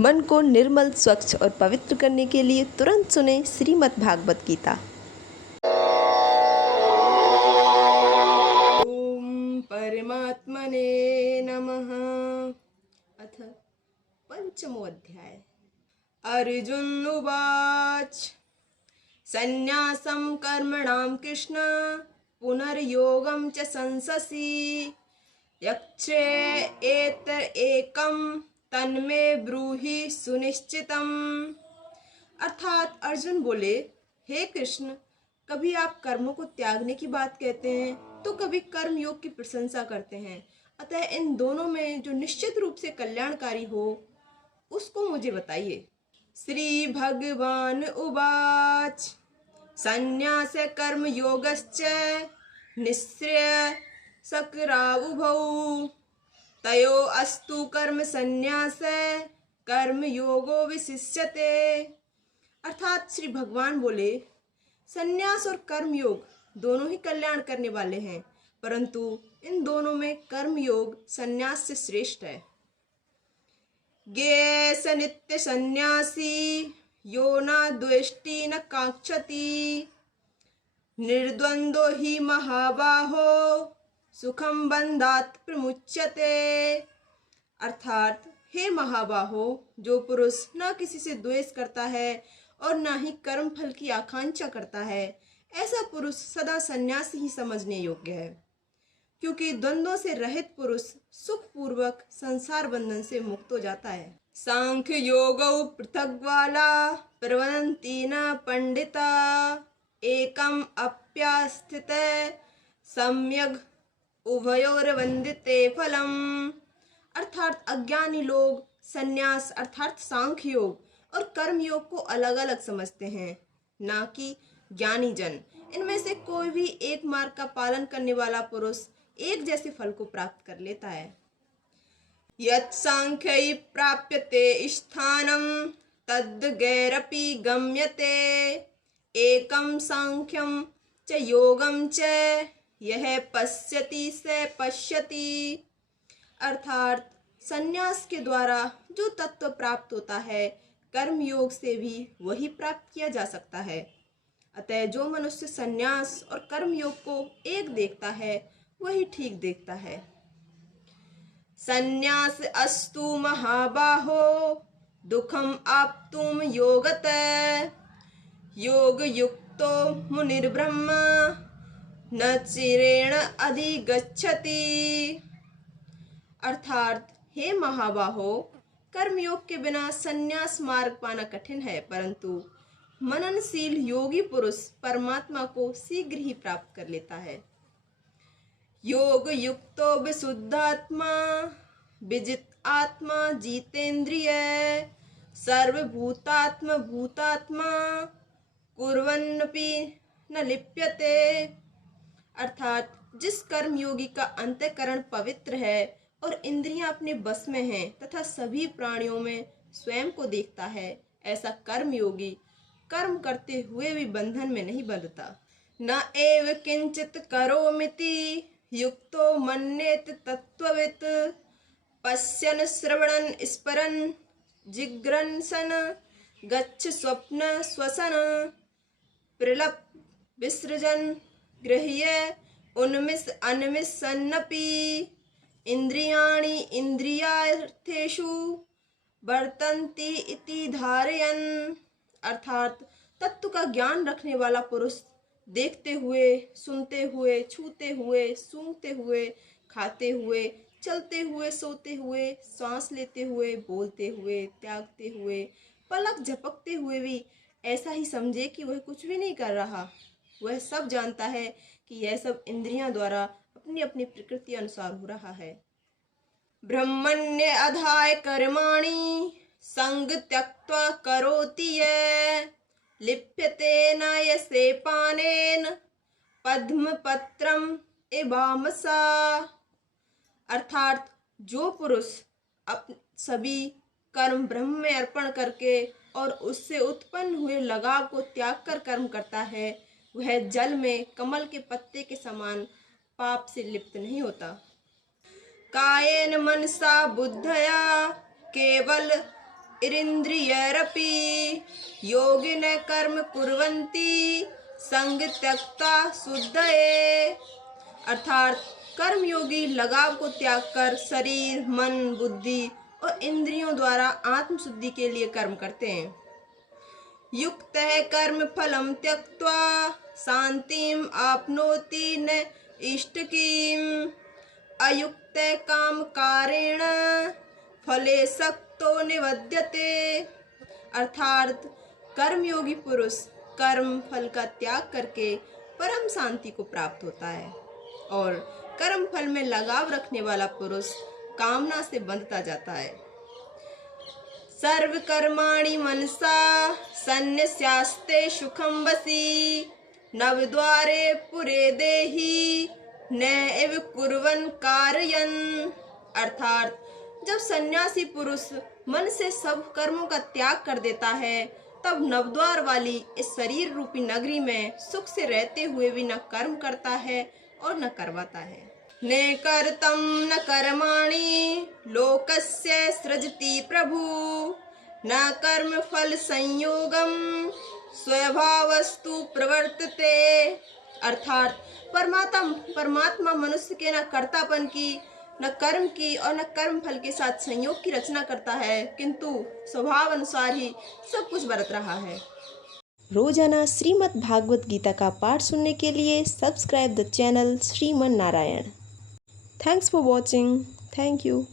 मन को निर्मल, स्वच्छ और पवित्र करने के लिए तुरंत सुने श्रीमद् भागवत गीता। ओम परमात्मने नमः। अथ पंचमो अध्याय। अर्जुन उवाच संन्यासं कर्मणां कृष्ण पुनर्योगं च संससि यक्षे एतर एकं तन्मे ब्रूहि सुनिश्चितम्। अर्थात अर्जुन बोले, हे कृष्ण, कभी आप कर्मों को त्यागने की बात कहते हैं तो कभी कर्म योग की प्रशंसा करते हैं। अतः इन दोनों में जो निश्चित रूप से कल्याणकारी हो उसको मुझे बताइए। श्री भगवान उवाच संन्यास कर्म योगश्च निःश्रेय सकरावुभौ तयो अस्तु कर्म संन्यास कर्म योगो विशिष्यते। अर्थात श्री भगवान बोले, संन्यास और कर्म योग दोनों ही कल्याण करने वाले हैं, परंतु इन दोनों में कर्म योग संन्यास से श्रेष्ठ है। ज्ञेय स नित्य संन्यासी यो न द्वेष्टि न कांक्षति निर्द्वंद्वो हि महाबाहो सुखम बंधात् प्रमुच्यते। अर्थात हे महाबाहो, जो पुरुष न किसी से द्वेष करता है और न ही कर्म फल की आकांक्षा करता है, ऐसा पुरुष सदा संन्यास ही समझने योग्य है, क्योंकि द्वंद्वों से रहित पुरुष सुख पूर्वक संसार बंधन से मुक्त हो जाता है। सांख्य योगौ पृथग्वाला प्रवदन्ति न पंडिता एकम अप्यास्थित सम्यग् उभयोर्वन्दिते फलम्। अर्थात अज्ञानी लोग संन्यास अर्थात सांख्य योग और कर्म योग को अलग अलग समझते हैं, ना कि ज्ञानी जन। इनमें से कोई भी एक मार्ग का पालन करने वाला पुरुष एक जैसे फल को प्राप्त कर लेता है। यत् सांख्यै प्राप्यते स्थानं तद् गैरपि गम्यते एकं सांख्यं च योगं च यह पश्यति स पश्यति। अर्थात संन्यास के द्वारा जो तत्व प्राप्त होता है, कर्म योग से भी वही प्राप्त किया जा सकता है। अतः जो मनुष्य संन्यास और कर्म योग को एक देखता है वही ठीक देखता है। संन्यास अस्तु महाबाहो दुखम आप्तुम योगतः योग युक्तो मुनिर्ब्रह्म न चिरेण अधिगच्छति। अर्थात हे महाबाहो, कर्मयोग के बिना संन्यास मार्ग पाना कठिन है, परंतु मननशील योगी पुरुष परमात्मा को शीघ्र ही प्राप्त कर लेता है। योग युक्तो विशुद्धात्मा विजित आत्मा जितेंद्रिय सर्वभूतात्म भूतात्मा कुर्वन्नपि न लिप्यते। अर्थात जिस कर्म योगी का अंतःकरण पवित्र है और इंद्रियां अपने बस में हैं तथा सभी प्राणियों में स्वयं को देखता है, ऐसा कर्म योगी कर्म करते हुए भी बंधन में नहीं बंधता। न एव किंचित करोमिति युक्तो मन्येत तत्त्ववित् पश्यन् श्रवणन् स्मरन् जिघ्रन्सन् गच्छ स्वप्न श्वसन प्रलप विसृजन् गृह्य उन्मिष अन्मिषन्नपि इंद्रियाणि इंद्रियार्थेषु वर्तन्ति इति धारयन्। अर्थात तत्व का ज्ञान रखने वाला पुरुष देखते हुए, सुनते हुए, छूते हुए, सूंघते हुए, खाते हुए, चलते हुए, सोते हुए, सांस लेते हुए, बोलते हुए, त्यागते हुए, पलक झपकते हुए भी ऐसा ही समझे कि वह कुछ भी नहीं कर रहा। वह सब जानता है कि यह सब इंद्रियां द्वारा अपनी अपनी प्रकृति अनुसार हो रहा है। ब्रह्मण्य अधाय कर्माणि संग त्यक्त्वा करोति यः लिप्यते न यसे पानेन पद्मपत्रम इवामसा। अर्थात जो पुरुष सभी कर्म ब्रह्म में अर्पण करके और उससे उत्पन्न हुए लगाव को त्याग कर कर्म करता है, वह जल में कमल के पत्ते के समान पाप से लिप्त नहीं होता। कायेन मनसा बुद्धया केवल इरिन्द्रियैरपि योगिन कर्म कुर्वन्ति संग त्यक्ता शुद्धये। अर्थात कर्मयोगी लगाव को त्याग कर शरीर, मन, बुद्धि और इंद्रियों द्वारा आत्म शुद्धि के लिए कर्म करते हैं। युक्तः कर्म फलम त्यक्त्वा शांतिम आपनोति न इष्टकीम अयुक्तः काम कारेण फले सक्तो निवद्यते। अर्थात कर्मयोगी पुरुष कर्म फल का त्याग करके परम शांति को प्राप्त होता है और कर्म फल में लगाव रखने वाला पुरुष कामना से बंधता जाता है। सर्व कर्माणि मनसा सन्न्यस्यास्ते सुखम वसी नवद्वारे पुरे देहि न एव कुर्वन् कारयन्। अर्थात जब सन्यासी पुरुष मन से सब कर्मों का त्याग कर देता है तब नवद्वार वाली इस शरीर रूपी नगरी में सुख से रहते हुए भी न कर्म करता है और न करवाता है। न कर्तम न कर्माणि लोकस्य सृजति प्रभु न कर्म फल संयोगम स्वभावस्तु प्रवर्तते। अर्थात परमात्मा मनुष्य के न कर्तापन की, न कर्म की और न कर्म फल के साथ संयोग की रचना करता है, किंतु स्वभाव अनुसार ही सब कुछ बरत रहा है। रोजाना श्रीमद् भागवत गीता का पाठ सुनने के लिए subscribe the channel Shriman Narayan. Thanks for watching. Thank you.